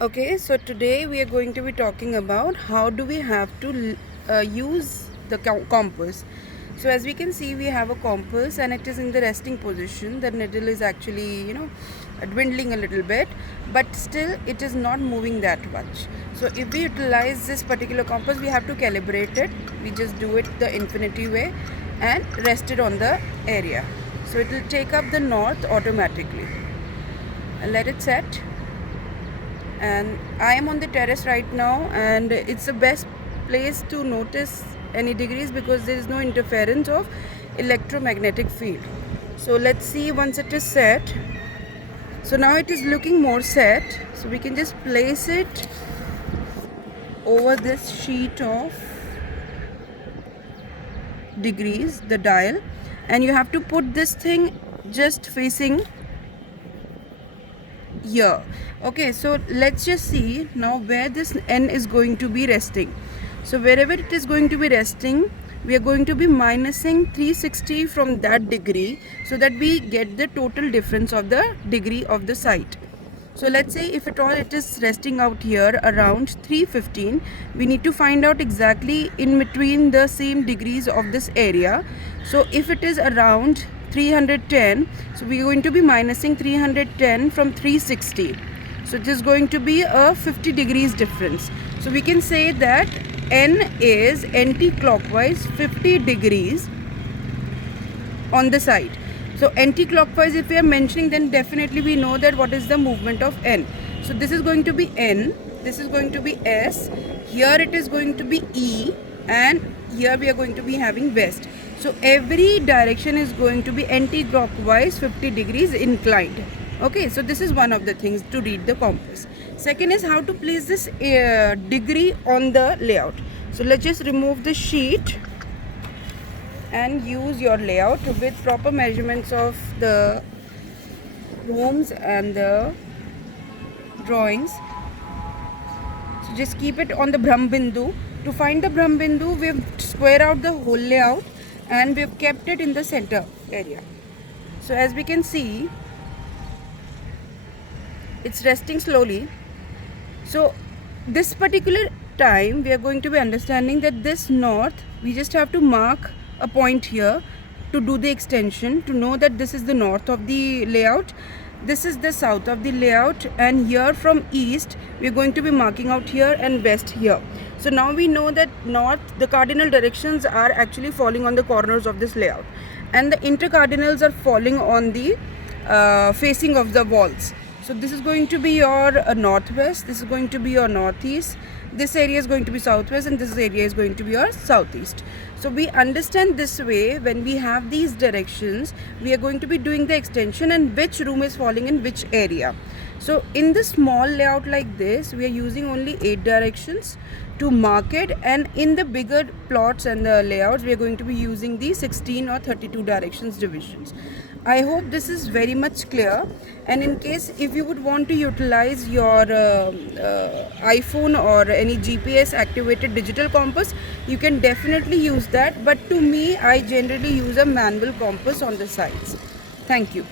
Okay, so today we are going to be talking about how do we have to use the compass. So as we can see, we have a compass and it is in the resting position. The needle is actually, dwindling a little bit, but still it is not moving that much. So if we utilize this particular compass, we have to calibrate it. We just do it the infinity way and rest it on the area. So it will take up the north automatically. And let it set. And I am on the terrace right now, and it's the best place to notice any degrees because there is no interference of electromagnetic field. So let's see once it is set. So now it is looking more set, so we can just place it over this sheet of degrees, the dial, and you have to put this thing just facing here. Okay, so let's just see now where this n is going to be resting. So wherever it is going to be resting, we are going to be minusing 360 from that degree so that we get the total difference of the degree of the site. So let's say if at all it is resting out here around 315, we need to find out exactly in between the same degrees of this area. So if it is around 310, so we are going to be minusing 310 from 360. So it is going to be a 50 degrees difference. So we can say that n is anti-clockwise 50 degrees on the side. So anti-clockwise if we are mentioning, then definitely we know that what is the movement of n. So this is going to be n, this is going to be s, here it is going to be e, and here we are going to be having west. So every direction is going to be anti-clockwise 50 degrees inclined. Okay, so this is one of the things to read the compass. Second is how to place this degree on the layout. So let's just remove the sheet and use your layout with proper measurements of the homes and the drawings. So just keep it on the Brahm Bindu. To find the Brahm Bindu, we've squared out the whole layout and we've kept it in the center area. So as we can see, it's resting slowly. So this particular time we are going to be understanding that this north, we just have to mark a point here to do the extension, to know that this is the north of the layout, this is the south of the layout, and here from east we are going to be marking out here and west here. So now we know that north, the cardinal directions are actually falling on the corners of this layout, and the intercardinals are falling on the facing of the walls. So this is going to be your northwest, this is going to be your northeast, this area is going to be southwest, and this area is going to be your southeast. So we understand this way, when we have these directions, we are going to be doing the extension and which room is falling in which area. So in this small layout like this, we are using only 8 directions to mark it, and in the bigger plots and the layouts, we are going to be using the 16 or 32 directions divisions. I hope this is very much clear, and in case if you would want to utilize your iPhone or any GPS activated digital compass, you can definitely use that, but to me, I generally use a manual compass on the sides. Thank you.